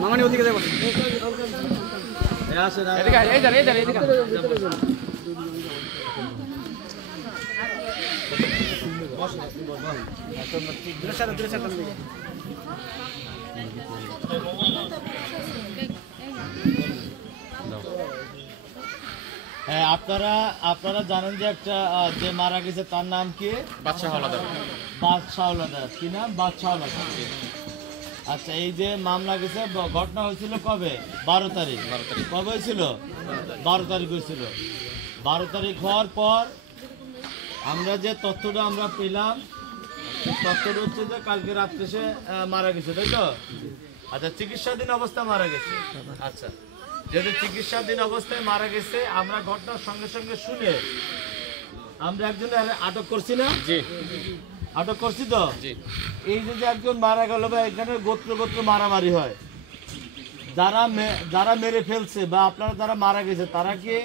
মামানি ওদিকে যাবো। আপনারা আপনারা জানেন যে একটা যে মারা গেছে তার নাম কি? বাদশাহ হাওলাদার। বাদশাহ হাওলাদার। কি নাম? বাদশাহ হাওলাদার। আচ্ছা, এই যে মামলা গেছে, ঘটনা হয়েছিল কবে? 12 তারিখ। কবে হয়েছিল? 12 তারিখ হয়েছিল। 12 তারিখ হওয়ার পর আমরা যে তথ্যটা আমরা পেলাম, তথ্যটা হচ্ছে যে কালকে রাত্রে সে মারা গেছে, তাই তো? আচ্ছা, চিকিৎসাধীন অবস্থায় মারা গেছে। আচ্ছা, যেহেতু চিকিৎসাধীন অবস্থায় মারা গেছে, আমরা ঘটনার সঙ্গে সঙ্গে শুনে আমরা একজনের আটক করছি না? জি, আটক করছি তো। এই যে একজন মারা গেল বা এখানে গোত্র গোত্র মারামারি হয়, যারা মেরে ফেলছে বা আপনারা যারা মারা গেছে, তারা কি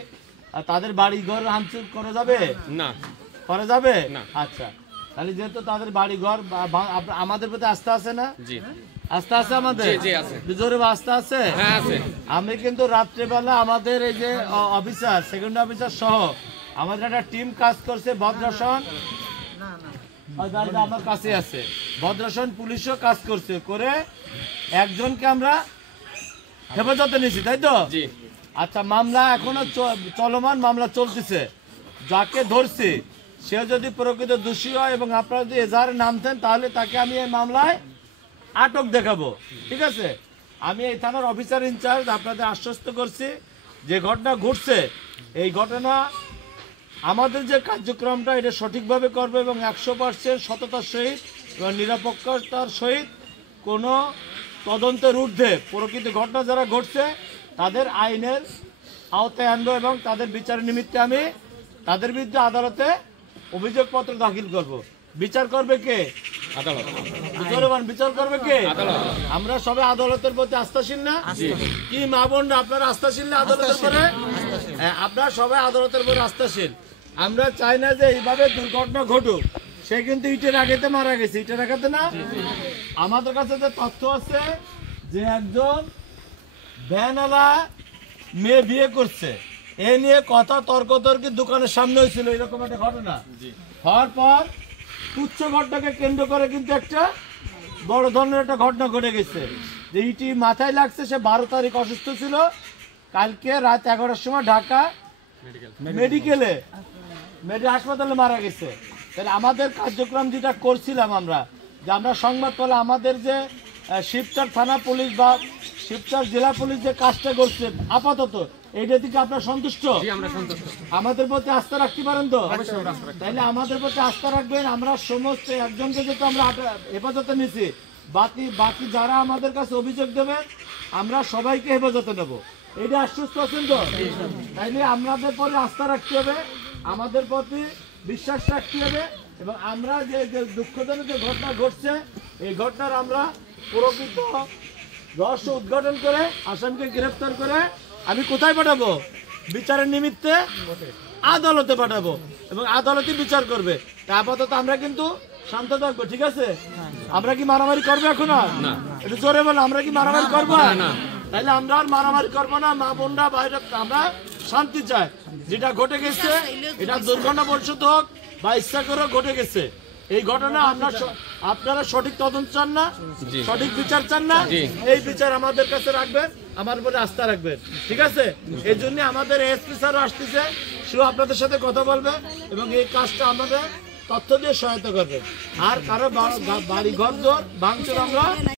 তাদের বাড়ি ঘর ভাঙচুর করা যাবে? না, করা যাবে না। আচ্ছা, তাহলে যেহেতু তাদের বাড়ি ঘর আমাদের প্রতি আস্থা আছে না? জি, আস্থা আছে আমাদের? জি আছে। জোরে আস্থা আছে? হ্যাঁ আছে। আমি কিন্তু রাত্রেবেলা আমাদের এই যে অফিসার, সেকেন্ড অফিসার সহ আমাদের একটা টিম কাজ করছে। ভদ্রাসন আমার কাছে আছে, ভদ্রাসন পুলিশও কাজ করছে, করে একজনকে আমরা হেফাজতে নিয়েছি, তাই তো? জি। আচ্ছা, মামলা এখনো চলমান, মামলা চলতেছে। যাকে ধরছি সে যদি প্রকৃত দোষী হয় এবং আপনারা যদি এজাহারে নামতেন, তাহলে তাকে আমি এই মামলায় আটক দেখাবো। ঠিক আছে? আমি এই থানার অফিসার ইনচার্জ আপনাদের আশ্বস্ত করছি যে ঘটনা ঘটছে, এই ঘটনা আমাদের যে কার্যক্রমটা এটা সঠিকভাবে করবে এবং 100% সততার সহিত এবং নিরপেক্ষতার সহিত কোনো তদন্তের ঊর্ধ্বে প্রকৃত ঘটনা যারা ঘটছে তাদের আইনের আওতায় আনবো এবং তাদের বিচার নিমিত্তে আমি তাদের বিরুদ্ধে আদালতে অভিযোগপত্র দাখিল করব। বিচার করবে কে? আদালত। বিচার করবে কে? আদালত। আমরা সবাই আদালতের প্রতি আস্থাশীল না? কি মা বোন, আপনারা আস্থাশীল না আদালতের উপরে? আপনারা সবাই আদালতের উপরে আস্থাশীল। আমরা চাই না যে এইভাবে দুর্ঘটনা ঘটুক। সে কিন্তু ইটের আঘাতে মারা গেছে, ইটের আঘাতে না? আমাদের কাছে যে তথ্য আছে যে একজন ভ্যানওয়ালা মেয়ে বিয়ে করছে, এ নিয়ে কথা তর্কতর্কি দোকানের সামনে হয়েছিল, এরকম একটা ঘটনা হওয়ার পর তুচ্ছ ঘটনাকে কেন্দ্র করে কিন্তু একটা বড় ধরনের একটা ঘটনা ঘটে গেছে। যে ইটি মাথায় লাগছে, সে 12 তারিখ অসুস্থ ছিল, কালকে রাত 11টার সময় ঢাকা মেডিকেলে হাসপাতালে মারা গেছে। তাহলে আমাদের কার্যক্রম যেটা করছিলাম আমরা, যে আমরা সংবাদ পেলে আমাদের যে শিবচর থানা পুলিশ বা শিবচর জেলা পুলিশ যে কাজটা করছে আপাতত, এইটা থেকে আপনারা সন্তুষ্ট? আমাদের প্রতি আস্থা রাখতে পারেন তো? তাহলে আমাদের প্রতি আস্থা রাখবেন। আমরা সমস্ত একজনকে যেহেতু আমরা হেফাজতে নিছি, বাকি যারা আমাদের কাছে অভিযোগ দেবেন আমরা সবাইকে হেফাজতে নেব। এইটা আশ্বস্ত আছেন তো? তাইলে আমাদের পরে আস্থা রাখতে হবে, আমাদের প্রতি বিশ্বাস রাখতে হবে এবং আমরা যে দুঃখজনক যে ঘটনা ঘটছে, এই ঘটনার আমরা প্রকৃত রহস্য উদ্ঘাটন করে আসামিকে গ্রেফতার করে আমি কোথায় পাঠাবো? বিচারের নিমিত্তে আদালতে পাঠাবো এবং আদালতে বিচার করবে। আপাতত আমরা কিন্তু শান্ত থাকবো, ঠিক আছে? আমরা কি মারামারি করবো এখন? একটু জোরে বলো, আমরা কি মারামারি করবো? তাহলে আমরা আর মারামারি করবো না। মা বোনরা বাইরে আমরা শান্তি চাই। যেটা ঘটে গেছে এটা দুর্ঘটনাবশত হোক বা ইচ্ছা করে ঘটে গেছে, এই ঘটনা আপনারা সঠিক তদন্ত চান না, সঠিক বিচার চান না, এই বিচার আমাদের কাছে রাখবেন, আমার উপরে আস্থা রাখবেন, ঠিক আছে? এই জন্য আমাদের এসপি স্যারও আসতেছে, সেও আপনাদের সাথে কথা বলবে এবং এই কাজটা আমাদের তথ্য দিয়ে সহায়তা করবে। আর কারো বাড়ি ঘর ভাঙচুর আমরা